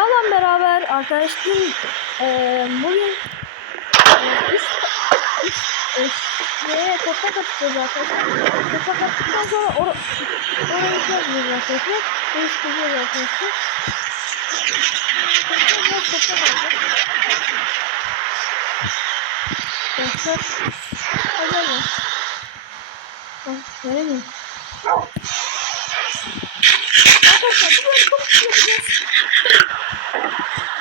Yağla beraber arkadaşlar e, bugün e, üst, üst, üst, şeye toprak atacağız arkadaşlar. Toprak attıktan sonra or oraya gidiyoruz arkadaşlar. Değiştireceğiz arkadaşlar. Toprak alacağız. Arkadaşlar. Hadi mi? Bak veremiyorum. Arkadaşlar bu böyle çok yapacağız.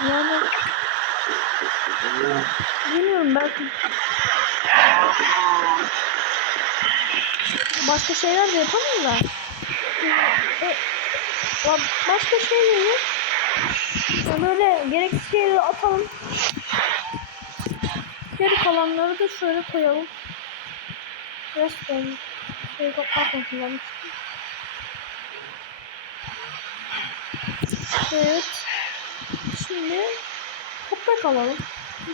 Yani bilmiyorum belki başka şeyler de yapalım da. E, başka şeyleri ya böyle gereksiz şeyleri atalım. Geri kalanları da şöyle koyalım. Resmen şey kapatmasın Evet. Şimdi toprak alalım.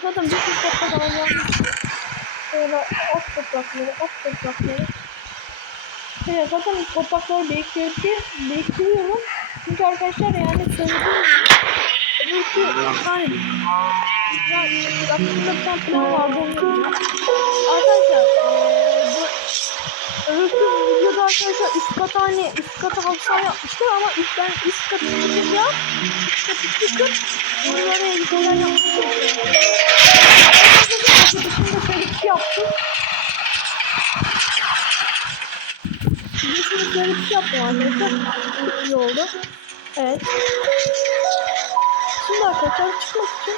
Zaten bir sürü toprak alacağım. Böyle ot toprakları, ot toprakları. Evet zaten toprakları biriktirdi, biriktiriyorum. Çünkü arkadaşlar yani söylediğim gibi yani yani aklımda bir tane plan vardı. Arkadaşlar kata hani üst kata havuçlar yapmıştım ama üst ben üst katı çıkınca üst katı çıkıp bunlara elbiseler yapmıştım. Arkadaşlar dışında şöyle bir şey yaptım. Dışında şöyle bir şey yaptım arkadaşlar. İyi oldu. Evet. Şimdi arkadaşlar çıkmak için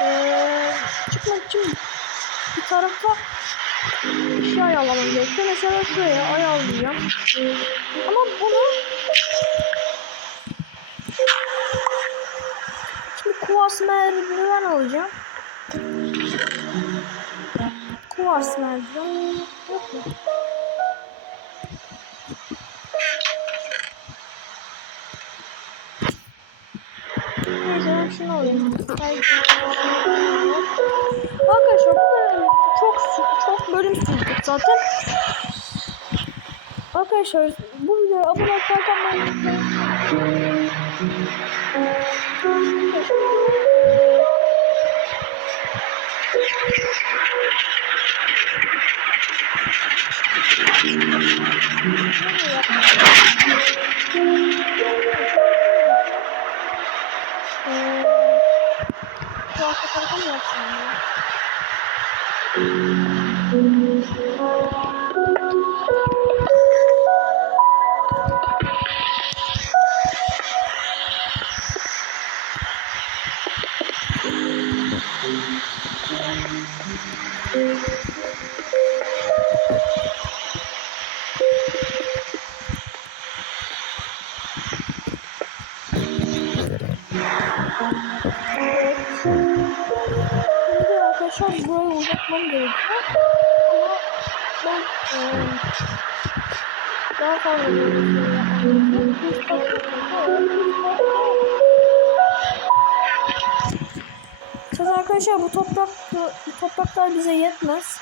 eee çıkmak için bir tarafa bir şey ayarlamam gerekiyor. Mesela şuraya ayarlayacağım. Ama bunu şimdi kuvars merdiven alacağım. Kuvars merdiven yok mu? Neyse ben şunu alayım. Arkadaşlar bu bölüm çok çok bölüm sürdük zaten. Arkadaşlar bu videoya abone olmayı unutmayın. Şu arka tarafa mı yapsam ya? Evet. Uzatmam gerekiyor. Ama ben eee daha fazla böyle şey yapmam. Zaten arkadaşlar bu toprak bu topraklar bize yetmez.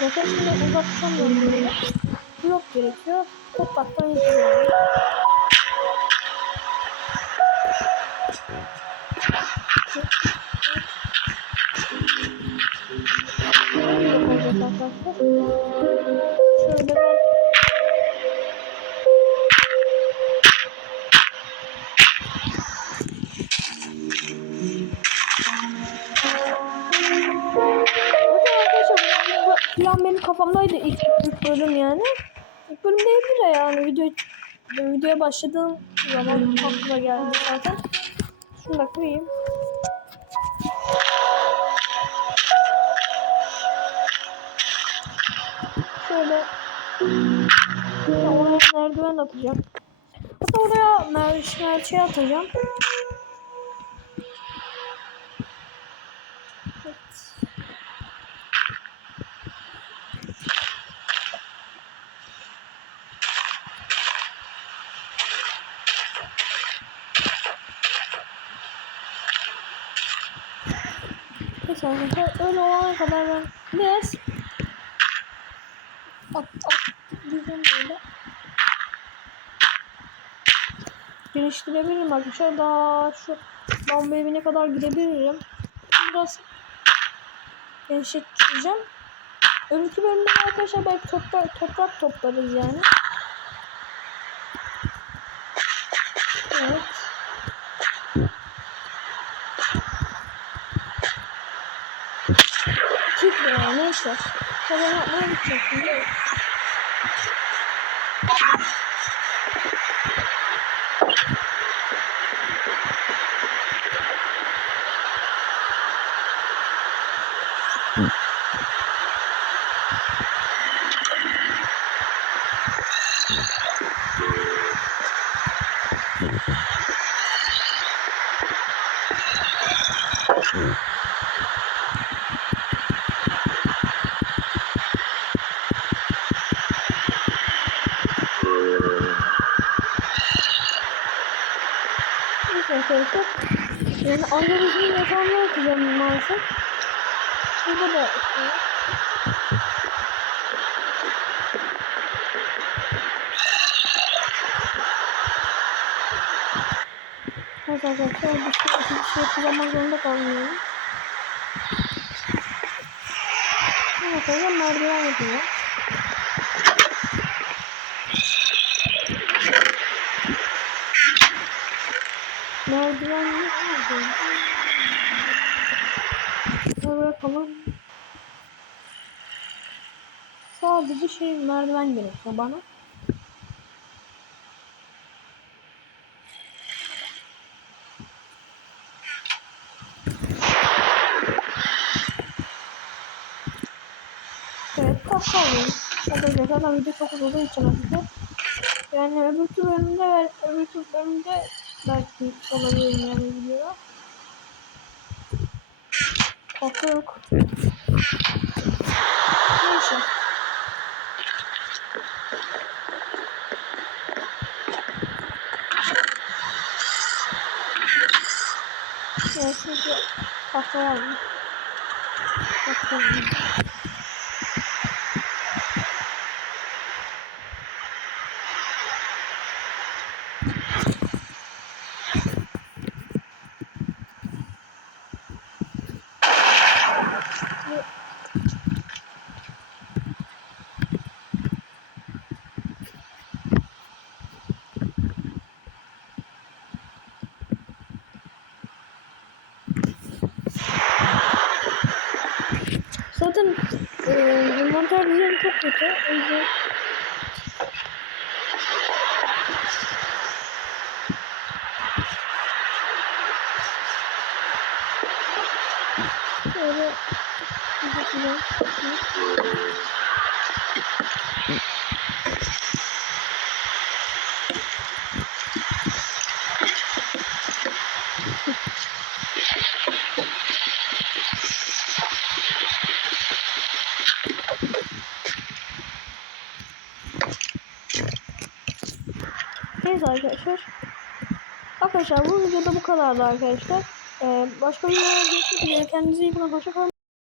Dakika, şimdi uzaktan böyle. Blok gerekiyor. Topraktan yapıyorum. Olacak bu plan benim kafamdaydı ilk, ilk bölüm yani. İlk bölüm değildi de yani video videoya başladığım zaman aklıma geldi zaten. Şunu da koyayım. Şöyle Ya oraya merdiven atacağım. Hatta oraya merdiven şey atacağım. Arkadaşlar öyle olana kadar ben biraz at at diyeceğim böyle. Geliştirebilirim arkadaşlar. Daha şu bomba evine kadar gidebilirim. Biraz genişleteceğim. Öbürkü bölümde de arkadaşlar belki toprak, toprak toplarız yani. Evet. Çık ya neyse. Tabii yapmaya gideceğim şimdi. Neyse arkadaşlar. Yani annemizin yatağını okuyacağım maalesef. Burada da okuyor. Evet arkadaşlar bir şey, bir şey kullanmak zorunda kalmıyorum. Evet arkadaşlar merdiven yapıyor. Merdiven ne oldu? Buraya kalın. Sadece şey merdiven gerekiyor bana. Evet kapkalıyım. Arkadaşlar zaten video çok olduğu için arkadaşlar. Yani öbür bölümde ve öbür bölümde belki olabilirim yani video. Kapı yok. Neyse. Evet, şimdi tahta var mı? Tahta var mı? Zaten e, düzeni çok kötü. O yüzden Şöyle bir bakayım. Arkadaşlar. Arkadaşlar bu videoda bu kadardı arkadaşlar. Ee, başka videoda görüşmek üzere. Kendinize iyi bakın. Hoşçakalın.